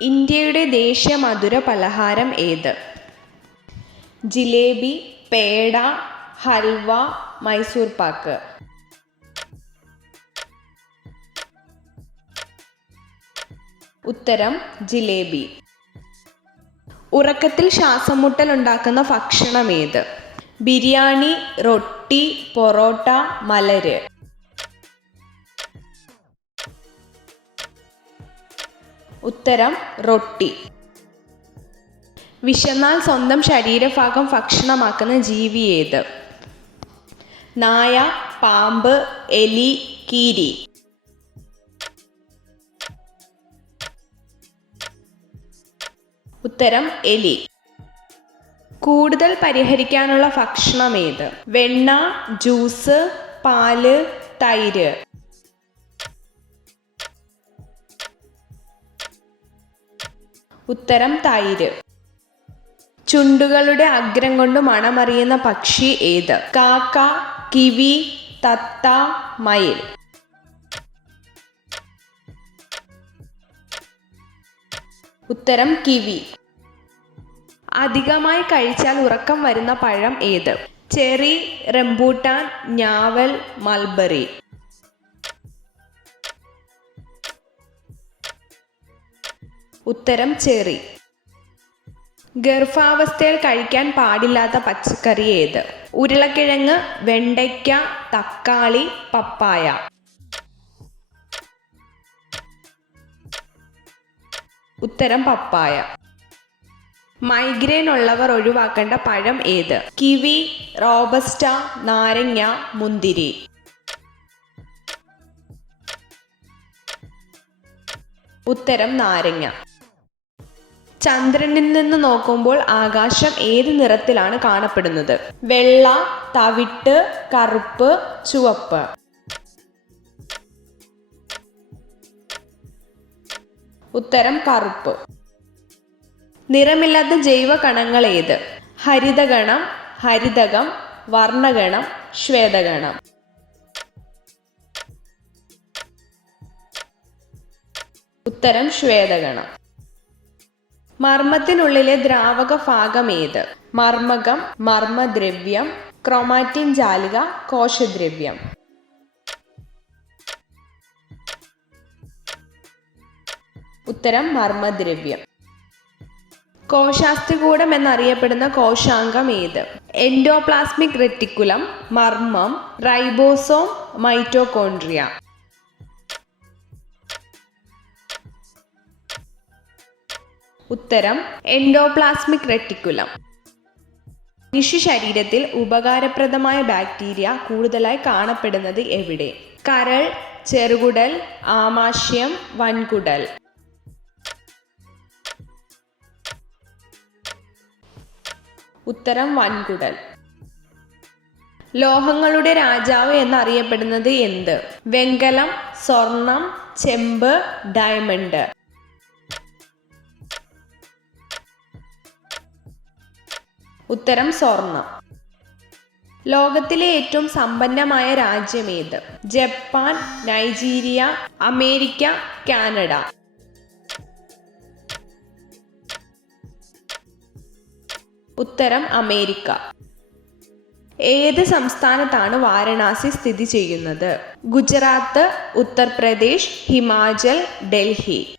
ഇന്ത്യയുടെ ദേശീയ മധുര പലഹാരം ഏത്? ജിലേബി, പേട, ഹൽവ, മൈസൂർ പാക്ക്. ഉത്തരം ജിലേബി. ഉറക്കത്തിൽ ശ്വാസം മുട്ടൽ ഉണ്ടാക്കുന്ന ഭക്ഷണം ഏത്? ബിരിയാണി, റൊട്ടി, പൊറോട്ട, മലര്. ഉത്തരം റൊട്ടി. വിശന്നാൽ സ്വന്തം ശരീരഭാഗം ഭക്ഷണമാക്കുന്ന ജീവി ഏത്? നായ, പാമ്പ്, എലി, കീരി. ഉത്തരം എലി. കൂടുതൽ പരിഹരിക്കാനുള്ള ഭക്ഷണം ഏത്? വെണ്ണ, ജ്യൂസ്, പാല്, തൈര്. ഉത്തരം തൈര്. ചുണ്ടുകളുടെ അഗ്രം കൊണ്ട് മണമറിയുന്ന പക്ഷി ഏത്? കാക്ക, കിവി, തത്ത, മയിൽ. ഉത്തരം കിവി. അധികമായി കഴിച്ചാൽ ഉറക്കം വരുന്ന പഴം ഏത്? ചെറി, റംബൂട്ടാൻ, ഞാവൽ, മൾബറി. ഉത്തരം ചെറി. ഗർഭാവസ്ഥയിൽ കഴിക്കാൻ പാടില്ലാത്ത പച്ചക്കറി ഏത്? ഉരുളക്കിഴങ്ങ്, വെണ്ടയ്ക്ക, തക്കാളി, പപ്പായ. ഉത്തരം പപ്പായ. മൈഗ്രെയിൻ ഉള്ളവർ ഒഴിവാക്കേണ്ട പഴം ഏത്? കിവി, റോബസ്റ്റ, നാരങ്ങ, മുന്തിരി. ഉത്തരം നാരങ്ങ. ചന്ദ്രനിൽ നിന്ന് നോക്കുമ്പോൾ ആകാശം ഏത് നിറത്തിലാണ് കാണപ്പെടുന്നത്? വെള്ള, തവിട്ട്, കറുപ്പ്, ചുവപ്പ്. ഉത്തരം കറുപ്പ്. നിറമില്ലാത്ത ജൈവ കണങ്ങൾ ഏത്? ഹരിതകണം, ഹരിതകം, വർണ്ണഗണം, ശ്വേതഗണം. ഉത്തരം ശ്വേതഗണം. മർമ്മത്തിനുള്ളിലെ ദ്രാവക ഭാഗം ഏത്? മർമ്മകം, മർമ്മദ്രവ്യം, ക്രോമാറ്റിൻ ജാലിക, കോശദ്രവ്യം. ഉത്തരം മർമ്മദ്രവ്യം. കോശാസ്ഥികൂടം എന്നറിയപ്പെടുന്ന കോശാംഗം ഏത്? എൻഡോപ്ലാസ്മിക് റെറ്റിക്കുലം, മർമ്മം, റൈബോസോം, മൈറ്റോകോൺട്രിയ. ഉത്തരം എൻഡോപ്ലാസ്മിക് റെറ്റിക്കുലം. മനുഷ്യ ശരീരത്തിൽ ഉപകാരപ്രദമായ ബാക്ടീരിയ കൂടുതലായി കാണപ്പെടുന്നത് എവിടെ? കരൾ, ചെറുകുടൽ, ആമാശയം, വൻകുടൽ. ഉത്തരം വൻകുടൽ. ലോഹങ്ങളുടെ രാജാവ് എന്നറിയപ്പെടുന്നത് എന്ത്? വെങ്കലം, സ്വർണം, ചെമ്പ്, ഡയമണ്ട്. ഉത്തരം സ്വർണം. ലോകത്തിലെ ഏറ്റവും സമ്പന്നമായ രാജ്യം ഏത്? Japan, Nigeria, America, Canada. ഉത്തരം അമേരിക്ക. ഏത് സംസ്ഥാനത്താണ് വാരണാസി സ്ഥിതി ചെയ്യുന്നത്? ഗുജറാത്ത്, ഉത്തർപ്രദേശ്, ഹിമാചൽ, ഡൽഹി.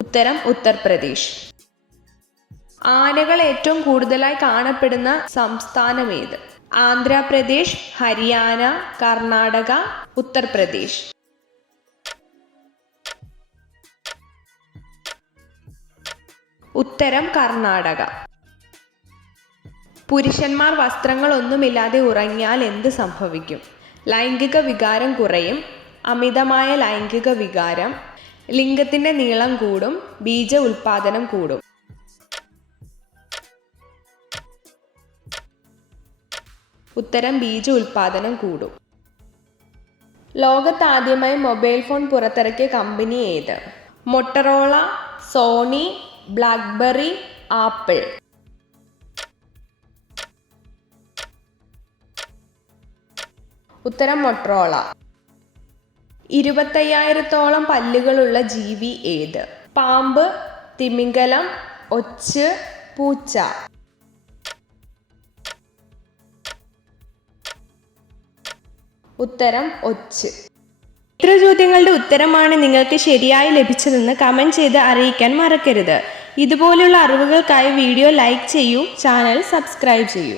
ഉത്തരം ഉത്തർപ്രദേശ്. ആനകൾ ഏറ്റവും കൂടുതലായി കാണപ്പെടുന്ന സംസ്ഥാനം ഏത്? ആന്ധ്രാപ്രദേശ്, ഹരിയാന, കർണാടക, ഉത്തർപ്രദേശ്. ഉത്തരം കർണാടക. പുരുഷന്മാർ വസ്ത്രങ്ങളൊന്നുമില്ലാതെ ഉറങ്ങിയാൽ എന്ത് സംഭവിക്കും? ലൈംഗിക വികാരം കുറയും, അമിതമായ ലൈംഗിക വികാരം, ലിംഗത്തിന്റെ നീളം കൂടും, ബീജ ഉൽപാദനം കൂടും. ഉത്തരം ബീജ ഉൽപാദനം കൂടും. ലോകത്താദ്യമായി മൊബൈൽ ഫോൺ പുറത്തിറക്കിയ കമ്പനി ഏത്? Motorola, Sony, BlackBerry, Apple. ഉത്തരം മൊട്ടറോള. 25,000-ഓളം പല്ലുകളുള്ള ജീവി ഏത്? പാമ്പ്, തിമിംഗലം, ഒച്ച്, പൂച്ച. ഉത്തരം ഒച്ച്. ഇത്ര ചോദ്യങ്ങളുടെ ഉത്തരമാണ് നിങ്ങൾക്ക് ശരിയായി ലഭിച്ചതെന്ന് കമൻറ്റ് ചെയ്ത് അറിയിക്കാൻ മറക്കരുത്. ഇതുപോലുള്ള അറിവുകൾക്കായി വീഡിയോ ലൈക്ക് ചെയ്യൂ, ചാനൽ സബ്സ്ക്രൈബ് ചെയ്യൂ.